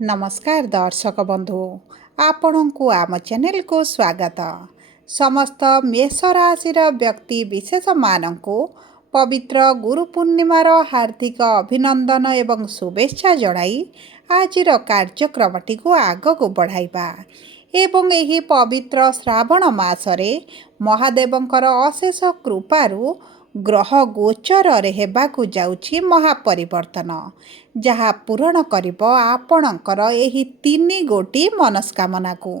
नमस्कार दर्शक बंधु आपण को आम चैनल को स्वागत। समस्त मेष राशि व्यक्ति विशेष मानक पवित्र गुरु पूर्णिमार हार्दिक अभिनंदन एवं शुभेच्छा जणाई आज कार्यक्रमटी को आग को बढ़ाइबा एवं यही पवित्र श्रावण मासरे महादेवंकर अशेष कृपारू ग्रह गोचर हेबाकु जाउछि महापरिवर्तन जहाँ पूरण करिब आपणकर एही तीनी गोटी मनस्कामना को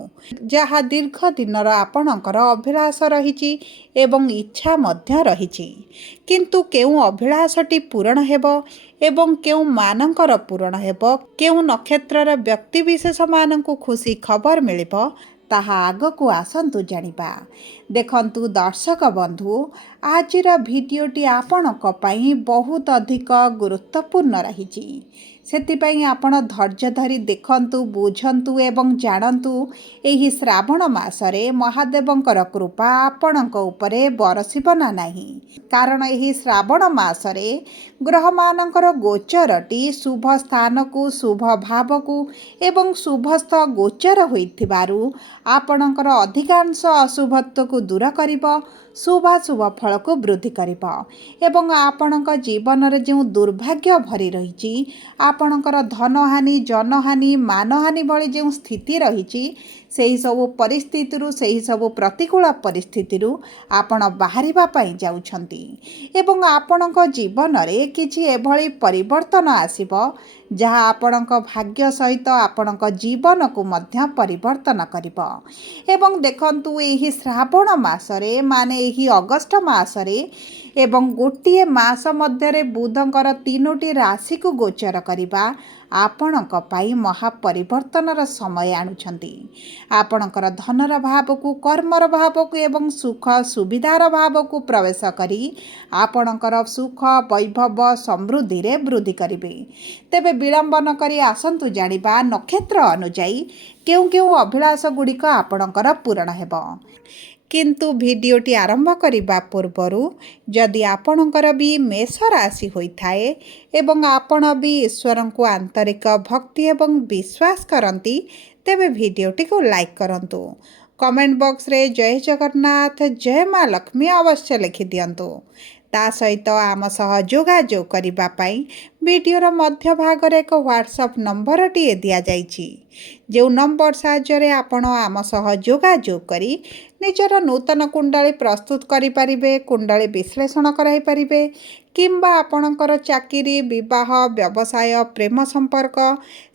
जहाँ दीर्घ दिनर आपणकर अभिलाष रहिछि एवं इच्छा मध्य रहिछि किंतु केउ अभिलाषटी पूरण हेब एवं केउ मानकर पूरण हेब केउ नक्षत्रर व्यक्ति विशेष मानकु खुशी खबर मिलिब ताहा आगकु आसंतु जानिबा। देखंतु दर्शक बंधु आजिर भिडियोटी आपणक पई बहुत अधिक गुरुत्वपूर्ण रहिछि सेतिपई आपण धैर्य धरी देखंतु बुझंतु एवं जानंतु एही श्रावण मासरे महादेवंकर कृपा आपणक उपरे बरसिब ना नाही कारण एही श्रावण मासरे ग्रह मानकर गोचरटी शुभ स्थान को शुभ भाव को एवं शुभस्थ गोचर होइथिबारु आपणकर अधिकांश अशुभत्व को दूर करिब शुभाशुभ फल को वृद्धि करिब एवं आपणक जीवन रे जो दुर्भाग्य भरी रहिछि आपणकर धनहानि जनहानि मानहानि भली जो स्थिति रहिछि सेही सब परिस्थिति सेही सब प्रतिकूल परिस्थिति आपण बाहरिबा पई जाउछंती एवं आपणक जीवन रे किछि एभली परिवर्तन आसीबो जहाँ आपणक भाग्य सहित आपणक जीवन को मध्य परिवर्तन करिब एवं देखंतु एही श्रावण मासरे माने एही अगस्त मासरे एवं गोटिए मास मध्यरे बुधंकर तीनोटी राशि को गोचर करिबा आपणक पाई महापरिवर्तनर समय आणुछंती आपणकर धनर भाव को कर्मर भाव को एवं सुख सुविधार भाव को प्रवेश करी आपणकर सुख वैभव समृद्धि रे वृद्धि करिबे तेबे विलंबन करी आसंतु जानिबा नक्षत्र अनुଯାयी केउ केउ अभिलाष गुड़िक आपणकर पूरण हेबो किंतु भिडियोटी आरंभ करने पूर्वर जदि आपणकर भी मेष राशि होइथाए एवं आपण भी ईश्वर को आंतरिक भक्ति एवं विश्वास करती तेबे भिडियोटी को लाइक करंतु कमेंट बॉक्स रे जय जगन्नाथ जय माँ लक्ष्मी अवश्य लिखि दियंतु ता सहित आम सह जोगाजोग करिबा पई वीडियोर मध्य भाग रे एक व्हाट्सएप नंबर टी दिया जाइछि जो नंबर साहाय्य आपण आम सह जोगाजोग करी निजर नूतन कुंडली प्रस्तुत करि परिबे कुंडली विश्लेषण कराई परिबे किंबा आपणकर चाकरी विवाह व्यवसाय प्रेम संपर्क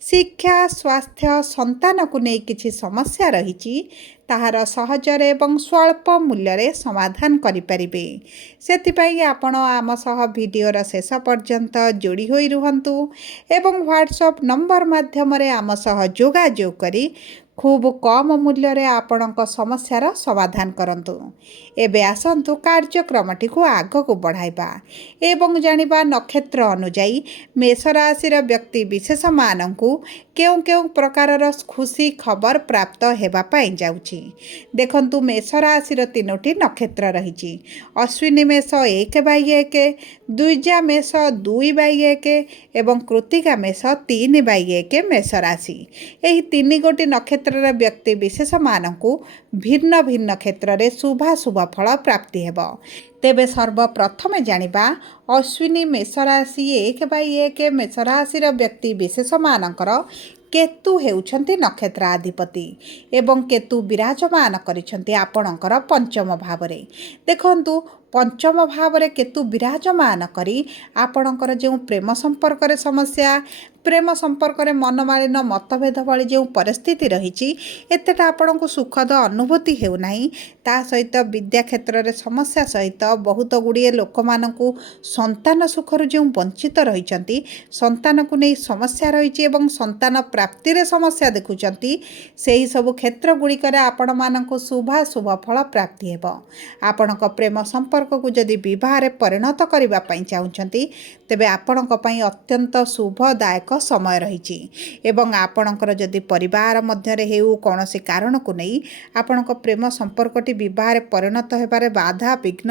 शिक्षा स्वास्थ्य संतान को नहीं किछि समस्या रहिछि ताहार सहजरे एवं स्वल्प मूल्य समाधान करिपारिबे सेतिपई आपण आम सह वीडियोर शेष पर्यंत जोड़ी होई रुहंतु एवं व्हाट्सएप नंबर माध्यम आम सह जोगाजोग करी खूब कम मूल्य रे आपणक समस्यार समाधान करंतु एबे आसंतु कार्यक्रमटी को आग को बढ़ाइबा एवं जानिबा नक्षत्र अनुଯାयी मेष राशि व्यक्ति विशेष मानकु केउ केउ प्रकारर खुशी खबर प्राप्त हेबा पई जाउछि देखंतु मेष राशि तीनोटी नक्षत्र रहिछि अश्विनी मेष 1/1 द्विजा मेष 2/1 एवं कृत्तिका मेष 3/1 मेष राशि एही तीन गोटी नक्षत्र व्यक्ति विशेष मानकु भिन्न भिन्न क्षेत्र में शुभाशुभ फल प्राप्ति हेब तेबे सर्वप्रथमे जानिबा अश्विनी मेष राशि 1/1 मेष राशि व्यक्ति विशेष मानकर केतु हेउछंती नक्षत्राधिपति एवं केतु विराजमान करिछंती आपणकर पंचम भाव रे देखंतु पंचम भाव रे केतु विराजमान करी आपणकर जो प्रेम संपर्क रे समस्या प्रेम संपर्क रे मनमालिन मतभेद भली जो परिस्थिति रही एतेटा आपण को सुखद अनुभूति हेउ नाही ता सहित विद्या क्षेत्र रे समस्या सहित बहुत गुड़िए लोक मानकु संतान सुखर जो वंचित रही संतान को नहीं समस्या रही एवं संतान प्राप्ति रे समस्या देखुचंती सेही सब क्षेत्र गुड़िक आपण मानकु शुभाशुभ फल प्राप्ति हेब आपणक प्रेम संपर्क ସମ୍ପର୍କକୁ ଯଦି ବିବାହରେ ପରିଣତ କରିବା ପାଇଁ ଚାହୁଁଛନ୍ତି ତେବେ ଆପଣଙ୍କ ପାଇଁ ଅତ୍ୟନ୍ତ ଶୁଭଦାୟକ ସମୟ ରହିଛି। ଏବଂ ଆପଣଙ୍କର ଯଦି ପରିବାର ମଧ୍ୟରେ ହେଉ କୌଣସି କାରଣକୁ ନେଇ ଆପଣଙ୍କ ପ୍ରେମ ସମ୍ପର୍କଟି ବିବାହରେ ପରିଣତ ହେବାରେ ବାଧା ବିଘ୍ନ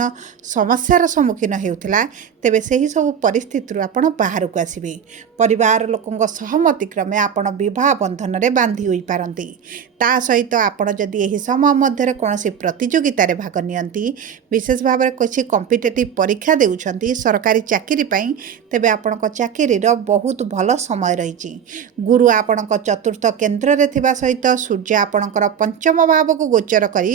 ସମସ୍ୟାର ସମ୍ମୁଖୀନ ହେଉଥିଲା ତେବେ ସେହି ସବୁ ପରିସ୍ଥିତିରୁ ଆପଣ ବାହାରକୁ ଆସିବେ। ପରିବାର ଲୋକଙ୍କ ସହମତି କ୍ରମେ ଆପଣ ବିବାହ ବନ୍ଧନରେ ବାନ୍ଧି ହୋଇପାରନ୍ତି। ତା ସହିତ ଆପଣ ଯଦି ଏହି ସମୟ ମଧ୍ୟରେ କୌଣସି ପ୍ରତିଯୋଗିତାରେ ଭାଗ ନିଅନ୍ତି, ବିଶେଷ ଭାବରେ କିଛି କମ୍ପିଟେଟିଭ୍ ପରୀକ୍ଷା ଦେଉଛନ୍ତି ସରକାରୀ ଚାକିରି ପାଇଁ, ତେବେ ଆପଣଙ୍କ ଚାକିରିର ବହୁତ ଭଲ ସମୟ ରହିଛି। ଗୁରୁ ଆପଣଙ୍କ ଚତୁର୍ଥ କେନ୍ଦ୍ରରେ ଥିବା ସହିତ ସୂର୍ଯ୍ୟ ଆପଣଙ୍କର ପଞ୍ଚମ ଭାବକୁ ଗୋଚର କରି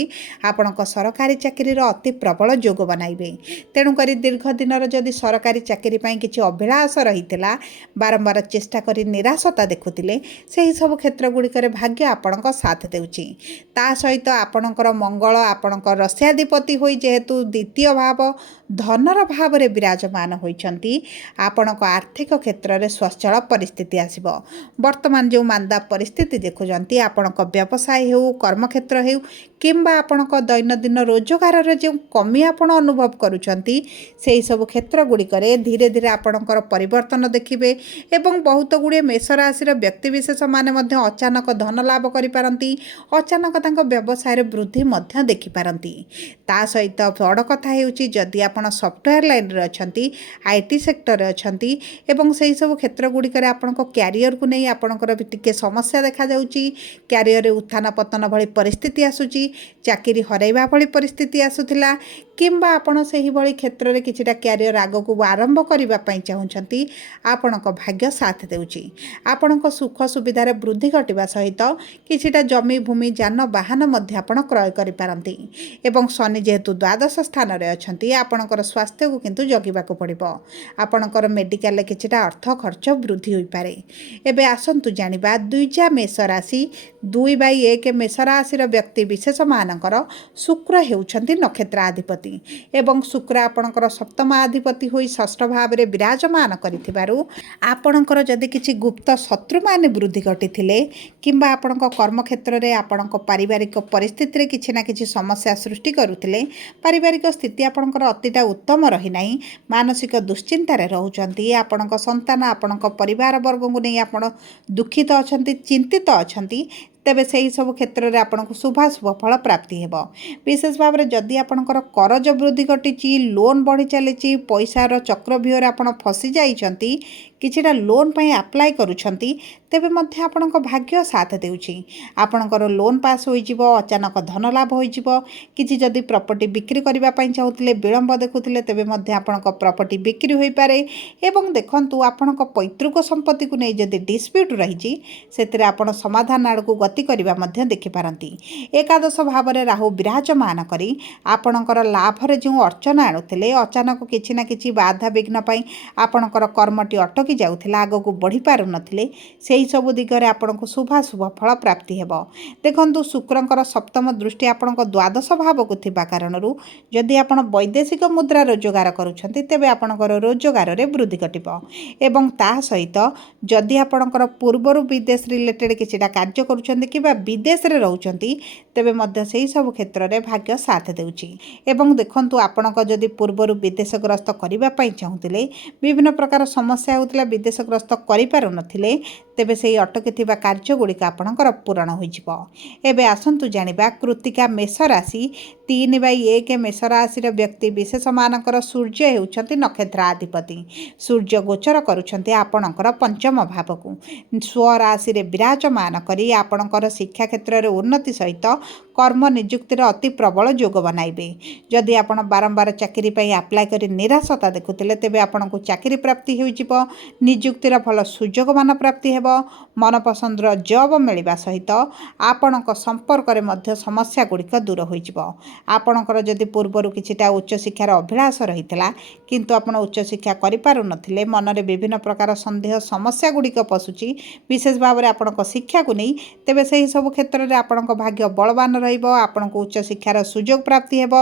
ଆପଣଙ୍କ ସରକାରୀ ଚାକିରିର ଅତି ପ୍ରବଳ ଯୋଗ ବନାଇବେ। ତେଣୁକରି ଦୀର୍ଘ ଦିନର ଯଦି ସରକାରୀ ଚାକିରି ପାଇଁ କିଛି ଅଭିଳାଷ ରହିଥିଲା, ବାରମ୍ବାର ଚେଷ୍ଟା କରି ନିରାଶତା ଦେଖୁଥିଲେ, ସେହିସବୁ କ୍ଷେତ୍ର ଗୁଡ଼ିକରେ ଭାଗ୍ୟ ଆପଣଙ୍କ ସାଥ ଦେଉଛି। ତା ସହିତ ଆପଣଙ୍କର ମଙ୍ଗଳ ଆପଣଙ୍କ ରସ୍ୟାଧିପତି ହୋଇ ଯେହେତୁ ଦ୍ୱିତୀୟ ଭାବ ଧନର ଭାବରେ ବିରାଜମାନ ହୋଇଛନ୍ତି, ଆପଣଙ୍କ ଆର୍ଥିକ କ୍ଷେତ୍ରରେ ସ୍ୱଚ୍ଛଳ ପରିସ୍ଥିତି ଆସିବ। ବର୍ତ୍ତମାନ ଯେଉଁ ମାନ୍ଦା ପରିସ୍ଥିତି ଦେଖୁଛନ୍ତି, ଆପଣଙ୍କ ବ୍ୟବସାୟ ହେଉ କର୍ମକ୍ଷେତ୍ର ହେଉ କିମ୍ବା ଆପଣଙ୍କ ଦୈନନ୍ଦିନ ରୋଜଗାରରେ ଯେଉଁ କମି ଆପଣ ଅନୁଭବ କରୁଛନ୍ତି, ସେହିସବୁ କ୍ଷେତ୍ର ଗୁଡ଼ିକରେ ଧୀରେ ଧୀରେ ଆପଣଙ୍କର ପରିବର୍ତ୍ତନ ଦେଖିବେ ଏବଂ ବହୁତ ଗୁଡ଼ିଏ ମେଷ ରାଶିର ବ୍ୟକ୍ତିବିଶେଷମାନେ ମଧ୍ୟ ଅଚାନକ ଧନ ଲାଭ କରିପାରନ୍ତି, ଅଚାନକ ତାଙ୍କ ବ୍ୟବସାୟରେ ବୃଦ୍ଧି ମଧ୍ୟ ଦେଖିପାରନ୍ତି। ତା ସହିତ ବଡ଼ କଥା ହେଉଛି ଯଦି ଆପଣ ସଫ୍ଟୱେୟାର ଲାଇନ୍ରେ ଅଛନ୍ତି, IT ସେକ୍ଟରରେ ଅଛନ୍ତି ଏବଂ ସେହିସବୁ କ୍ଷେତ୍ର ଗୁଡ଼ିକରେ ଆପଣଙ୍କ କ୍ୟାରିୟରକୁ ନେଇ ଆପଣଙ୍କର ବି ଟିକେ ସମସ୍ୟା ଦେଖାଯାଉଛି, କ୍ୟାରିୟରରେ ଉତ୍ଥାନ ପତନ ଭଳି ପରିସ୍ଥିତି ଆସୁଛି, ଚାକିରି ହରାଇବା ଭଳି ପରିସ୍ଥିତି ଆସୁଥିଲା କିମ୍ବା ଆପଣ ସେହିଭଳି କ୍ଷେତ୍ରରେ କିଛିଟା କ୍ୟାରିୟର ଆଗକୁ ଆରମ୍ଭ କରିବା ପାଇଁ ଚାହୁଁଛନ୍ତି, ଆପଣଙ୍କ ଭାଗ୍ୟ ସାଥ ଦେଉଛି। ଆପଣଙ୍କ ସୁଖ ସୁବିଧାରେ ବୃଦ୍ଧି ଘଟିବା ସହିତ କିଛିଟା ଜମି ଭୂମି ଯାନବାହନ ମଧ୍ୟ ଆପଣ କ୍ରୟ କରିପାରନ୍ତି। ଏବଂ ଶନି ଯେହେତୁ ଦ୍ୱାଦଶ ସ୍ଥାନରେ ଅଛନ୍ତି, ଆପଣଙ୍କର ସ୍ୱାସ୍ଥ୍ୟକୁ କିନ୍ତୁ ଜଗିବାକୁ ପଡ଼ିବ। ଆପଣଙ୍କର ମେଡ଼ିକାଲରେ କିଛିଟା ଅର୍ଥ ଖର୍ଚ୍ଚ ବୃଦ୍ଧି ହୋଇପାରେ। ଏବେ ଆସନ୍ତୁ ଜାଣିବା ଦ୍ୱିଜା ମେଷ ରାଶି 2/1 ମେଷ ରାଶିର ବ୍ୟକ୍ତି ବିଶେଷମାନଙ୍କର ଶୁକ୍ର ହେଉଛନ୍ତି ନକ୍ଷତ୍ରାଧିପତି ଏବଂ ଶୁକ୍ର ଆପଣଙ୍କର ସପ୍ତମାଧିପତି ହୋଇ ଷଷ୍ଠ ଭାବରେ ବିରାଜମାନ କରିଥିବାରୁ ଆପଣଙ୍କର ଯଦି କିଛି ଗୁପ୍ତ ଶତ୍ରୁମାନେ ବୃଦ୍ଧି ଘଟିଥିଲେ କିମ୍ବା ଆପଣଙ୍କ କର୍ମକ୍ଷେତ୍ରରେ ଆପଣଙ୍କ ପାରିବାରିକ ପରିସ୍ଥିତିରେ କିଛି ନା କିଛି ସମସ୍ୟା ସୃଷ୍ଟି କରୁଥିଲେ, ପାରିବାରିକ ସ୍ଥିତି ଆପଣଙ୍କର ଅତିଟା ଉତ୍ତମ ରହିନାହିଁ, ମାନସିକ ଦୁଶ୍ଚିନ୍ତାରେ ରହୁଛନ୍ତି, ଆପଣଙ୍କ ସନ୍ତାନ ଆପଣଙ୍କ ପରିବାର ବର୍ଗଙ୍କୁ ନେଇ ଆପଣ ଦୁଃଖିତ ଅଛନ୍ତି, ଚିନ୍ତିତ ଅଛନ୍ତି, ତେବେ ସେହି ସବୁ କ୍ଷେତ୍ରରେ ଆପଣଙ୍କୁ ଶୁଭାଶୁଭ ଫଳ ପ୍ରାପ୍ତି ହେବ। ବିଶେଷ ଭାବରେ ଯଦି ଆପଣଙ୍କର କରଜ ବୃଦ୍ଧି ଘଟିଛି, ଲୋନ୍ ବଢ଼ି ଚାଲିଛି, ପଇସାର ଚକ୍ରବ୍ୟୁହରେ ଆପଣ ଫସି ଯାଇଛନ୍ତି, କିଛିଟା ଲୋନ୍ ପାଇଁ ଆପ୍ଲାଏ କରୁଛନ୍ତି, ତେବେ ମଧ୍ୟ ଆପଣଙ୍କ ଭାଗ୍ୟ ସାଥ ଦେଉଛି। ଆପଣଙ୍କର ଲୋନ୍ ପାସ୍ ହୋଇଯିବ, ଅଚାନକ ଧନ ଲାଭ ହୋଇଯିବ। କିଛି ଯଦି ପ୍ରପର୍ଟି ବିକ୍ରି କରିବା ପାଇଁ ଚାହୁଁଥିଲେ, ବିଳମ୍ବ ଦେଖୁଥିଲେ, ତେବେ ମଧ୍ୟ ଆପଣଙ୍କ ପ୍ରପର୍ଟି ବିକ୍ରି ହୋଇପାରେ। ଏବଂ ଦେଖନ୍ତୁ ଆପଣଙ୍କ ପୈତୃକ ସମ୍ପତ୍ତିକୁ ନେଇ ଯଦି ଡିସ୍ପ୍ୟୁଟ୍ ରହିଛି, ସେଥିରେ ଆପଣ ସମାଧାନ ଆଡ଼କୁ ଗତି କରିବା ମଧ୍ୟ ଦେଖିପାରନ୍ତି। ଏକାଦଶ ଭାବରେ ରାହୁ ବିରାଜମାନ କରି ଆପଣଙ୍କର ଲାଭରେ ଯେଉଁ ଅର୍ଚନା ଆଣୁଥିଲେ, ଅଚାନକ କିଛି ନା କିଛି ବାଧାବିଘ୍ନ ପାଇଁ ଆପଣଙ୍କର କର୍ମଟି ଅଟକି ଯାଉଥିଲା, ଆଗକୁ ବଢ଼ିପାରୁନଥିଲେ, ସେହି ସବୁ ଦିଗରେ ଆପଣଙ୍କୁ ଶୁଭାଶୁଭ ଫଳ ପ୍ରାପ୍ତି ହେବ। ଦେଖନ୍ତୁ ଶୁକ୍ରଙ୍କର ସପ୍ତମ ଦୃଷ୍ଟି ଆପଣଙ୍କ ଦ୍ୱାଦଶ ଭାବକୁ ଥିବା କାରଣରୁ ଯଦି ଆପଣ ବୈଦେଶିକ ମୁଦ୍ରା ରୋଜଗାର କରୁଛନ୍ତି, ତେବେ ଆପଣଙ୍କର ରୋଜଗାରରେ ବୃଦ୍ଧି ଘଟିବ। ଏବଂ ତା ସହିତ ଯଦି ଆପଣଙ୍କର ପୂର୍ବରୁ ବିଦେଶ ରିଲେଟେଡ଼ କିଛିଟା କାର୍ଯ୍ୟ କରୁଛନ୍ତି କିମ୍ବା ବିଦେଶରେ ରହୁଛନ୍ତି, ତେବେ ମଧ୍ୟ ସେହି ସବୁ କ୍ଷେତ୍ରରେ ଭାଗ୍ୟ ସାଥ ଦେଉଛି। ଏବଂ ଦେଖନ୍ତୁ ଆପଣଙ୍କ ଯଦି ପୂର୍ବରୁ ବିଦେଶ ଗ୍ରସ୍ତ କରିବା ପାଇଁ ଚାହୁଁଥିଲେ, ବିଭିନ୍ନ ପ୍ରକାର ସମସ୍ୟା ହେଉଥିଲା, ବିଦେଶ ଗ୍ରସ୍ତ କରିପାରୁନଥିଲେ, ତେବେ ସେହି ଅଟକିଥିବା କାର୍ଯ୍ୟ ଗୁଡ଼ିକ ଆପଣଙ୍କର ପୂରଣ ହୋଇଯିବ। ଏବେ ଆସନ୍ତୁ ଜାଣିବା କୃତ୍ତିକା ମେଷ ରାଶି 3/1 ମେଷ ରାଶିର ବ୍ୟକ୍ତି ବିଶେଷମାନଙ୍କର ସୂର୍ଯ୍ୟ ହେଉଛନ୍ତି ନକ୍ଷତ୍ରାଧିପତି। ସୂର୍ଯ୍ୟ ଗୋଚର କରୁଛନ୍ତି ଆପଣଙ୍କର ପଞ୍ଚମ ଭାବକୁ। ସ୍ୱରାଶିରେ ବିରାଜମାନ କରି ଆପଣଙ୍କର ଶିକ୍ଷା କ୍ଷେତ୍ରରେ ଉନ୍ନତି ସହିତ କର୍ମ ନିଯୁକ୍ତିର ଅତି ପ୍ରବଳ ଯୋଗ ବନାଇବେ। ଯଦି ଆପଣ ବାରମ୍ବାର ଚାକିରି ପାଇଁ ଆପ୍ଲାଏ କରି ନିରାଶତା ଦେଖୁଥିଲେ, ତେବେ ଆପଣଙ୍କୁ ଚାକିରି ପ୍ରାପ୍ତି ହୋଇଯିବ, ନିଯୁକ୍ତିର ଭଲ ସୁଯୋଗମାନ ପ୍ରାପ୍ତି ହେବ, ମନପସନ୍ଦର ଜବ୍ ମିଳିବା ସହିତ ଆପଣଙ୍କ ସମ୍ପର୍କରେ ମଧ୍ୟ ସମସ୍ୟା ଗୁଡ଼ିକ ଦୂର ହୋଇଯିବ। ଆପଣଙ୍କର ଯଦି ପୂର୍ବରୁ କିଛିଟା ଉଚ୍ଚଶିକ୍ଷାର ଅଭିଳାଷ ରହିଥିଲା, କିନ୍ତୁ ଆପଣ ଉଚ୍ଚଶିକ୍ଷା କରିପାରୁନଥିଲେ, ମନରେ ବିଭିନ୍ନ ପ୍ରକାର ସନ୍ଦେହ ସମସ୍ୟା ଗୁଡ଼ିକ ପଶୁଛି ବିଶେଷ ଭାବରେ ଆପଣଙ୍କ ଶିକ୍ଷାକୁ ନେଇ, ତେବେ ସେହି ସବୁ କ୍ଷେତ୍ରରେ ଆପଣଙ୍କ ଭାଗ୍ୟ ବଳବାନ ରହିବ, ଆପଣଙ୍କୁ ଉଚ୍ଚଶିକ୍ଷାର ସୁଯୋଗ ପ୍ରାପ୍ତି ହେବ।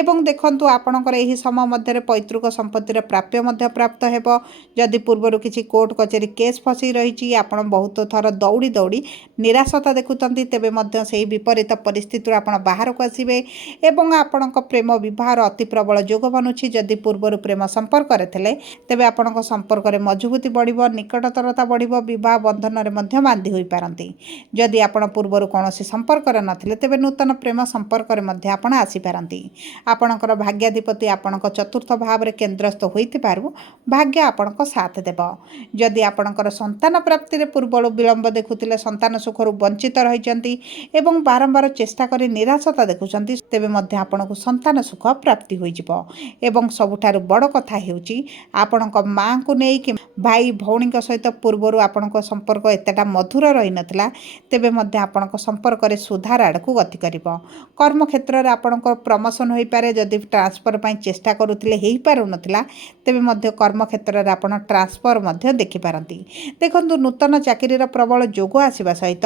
ଏବଂ ଦେଖନ୍ତୁ ଆପଣଙ୍କର ଏହି ସମୟ ମଧ୍ୟରେ ପୈତୃକ ସମ୍ପତ୍ତିର ପ୍ରାପ୍ୟ ମଧ୍ୟ ପ୍ରାପ୍ତ ହେବ। ଯଦି ପୂର୍ବରୁ କିଛି କୋର୍ଟ କଚେରୀ କେସ୍ ଫସି ରହିଛି, ଆପଣ ବହୁତ ଥର ଦୌଡ଼ି ଦୌଡ଼ି ନିରାଶତା ଦେଖୁଛନ୍ତି, ତେବେ ମଧ୍ୟ ସେହି ବିପରୀତ ପରିସ୍ଥିତିରୁ ଆପଣ ବାହାରକୁ ଆସିବେ ଏବଂ ଆପଣଙ୍କ ପ୍ରେମ ବିବାହର ଅତି ପ୍ରବଳ ଯୋଗ ବନୁଛି। ଯଦି ପୂର୍ବରୁ ପ୍ରେମ ସମ୍ପର୍କରେ ଥିଲେ ତେବେ ଆପଣଙ୍କ ସମ୍ପର୍କରେ ମଜବୁତି ବଢ଼ିବ, ନିକଟତରତା ବଢ଼ିବ, ବିବାହ ବନ୍ଧନରେ ମଧ୍ୟ ବାନ୍ଧି ହୋଇପାରନ୍ତି। ଯଦି ଆପଣ ପୂର୍ବରୁ କୌଣସି ସମ୍ପର୍କରେ ନଥିଲେ ତେବେ ନୂତନ ପ୍ରେମ ସମ୍ପର୍କରେ ମଧ୍ୟ ଆପଣ ଆସିପାରନ୍ତି। ଆପଣଙ୍କର ଭାଗ୍ୟାଧିପତି ଆପଣଙ୍କ ଚତୁର୍ଥ ଭାବରେ କେନ୍ଦ୍ରସ୍ଥ ହୋଇଥିବାରୁ ଭାଗ୍ୟ ଆପଣଙ୍କ ସାଥ ଦେବ। ଯଦି ଆପଣଙ୍କର ସନ୍ତାନ ପ୍ରାପ୍ତିରେ ପୂର୍ବରୁ ବିଳମ୍ବ ଦେଖୁଥିଲେ, ସନ୍ତାନ ସୁଖରୁ ବଞ୍ଚିତ ରହିଛନ୍ତି ଏବଂ ବାରମ୍ବାର ଚେଷ୍ଟା କରି ନିରାଶତା ଦେଖୁଛନ୍ତି, ତେବେ ମଧ୍ୟ ଆପଣଙ୍କୁ ସନ୍ତାନ ସୁଖ ପ୍ରାପ୍ତି ହୋଇଯିବ। ଏବଂ ସବୁଠାରୁ ବଡ଼ କଥା ହେଉଛି ଆପଣଙ୍କ ମାଆଙ୍କୁ ନେଇକି ଭାଇ ଭଉଣୀଙ୍କ ସହିତ ପୂର୍ବରୁ ଆପଣଙ୍କ ସମ୍ପର୍କ ଏତେଟା ମଧୁର ରହିନଥିଲା, ତେବେ ମଧ୍ୟ ଆପଣଙ୍କ ସମ୍ପର୍କରେ ସୁଧାର ଆଡ଼କୁ ଗତି କରିବ। କର୍ମକ୍ଷେତ୍ରରେ ଆପଣଙ୍କର ପ୍ରମୋସନ୍ ହୋଇପାରେ। ଯଦି ଟ୍ରାନ୍ସଫର ପାଇଁ ଚେଷ୍ଟା କରୁଥିଲେ ହୋଇପାରୁନଥିଲା, ତେବେ ମଧ୍ୟ କର୍ମକ୍ଷେତ୍ରରେ ଆପଣ ଟ୍ରାନ୍ସଫର ମଧ୍ୟ ଦେଖିପାରନ୍ତି। ଦେଖନ୍ତୁ, ନୂତନ ଚାକିରିର ପ୍ରବଳ ଯୋଗ ଆସିବା ସହିତ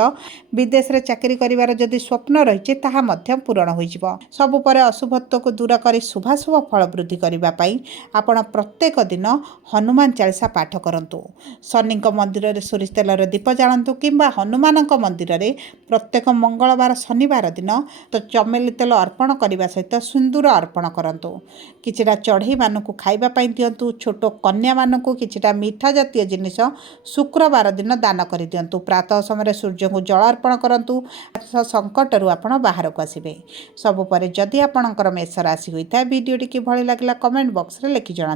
ବିଦେଶରେ ଚାକିରି କରିବାର ଯଦି ସ୍ୱପ୍ନ ରହିଛି ତାହା ମଧ୍ୟ ପୂରଣ ହୋଇଯିବ। ସବୁ ପରେ ଅଶୁଭତ୍ୱକୁ ଦୂର କରି ଶୁଭାଶୁଭ ଫଳ ବୃଦ୍ଧି କରିବା ପାଇଁ ଆପଣ ପ୍ରତ୍ୟେକ ଦିନ ହନୁମାନ ଚାଳିଶା ପାଠ କରନ୍ତୁ। ଶନିଙ୍କ ମନ୍ଦିରରେ ସୋରିଷ ତେଲର ଦୀପ ଜାଳନ୍ତୁ କିମ୍ବା ହନୁମାନଙ୍କ ମନ୍ଦିରରେ ପ୍ରତ୍ୟେକ ମଙ୍ଗଳବାର ଶନିବାର ଦିନ ଚମେଲି ତେଲ ଅର୍ପଣ କରିବା ସହିତ ସିନ୍ଦୁର ଅର୍ପଣ କରନ୍ତୁ। କିଛିଟା ଚଢ଼େଇମାନଙ୍କୁ ଖାଇବା ପାଇଁ ଦିଅନ୍ତୁ। ଛୋଟ କନ୍ୟାମାନଙ୍କୁ କିଛିଟା ମିଠା ଜାତୀୟ ଜିନିଷ ଶୁକ୍ରବାର ଦିନ ଦାନ କରିଦିଅନ୍ତୁ। ପ୍ରାତଃ ସମୟରେ ସୂର୍ଯ୍ୟଙ୍କୁ ଜଳ ଅର୍ପଣ କରନ୍ତୁ। ସଙ୍କଟରୁ ଆପଣ ବାହାରକୁ ଆସିବେ। ସବୁ ପରେ ଯଦି ଆପଣଙ୍କର ମେଷ ରାଶି ହୋଇଥାଏ, ଭିଡ଼ିଓଟି କିଭଳି ଲାଗିଲା କମେଣ୍ଟ ବକ୍ସରେ ଲେଖି ଜଣାନ୍ତୁ।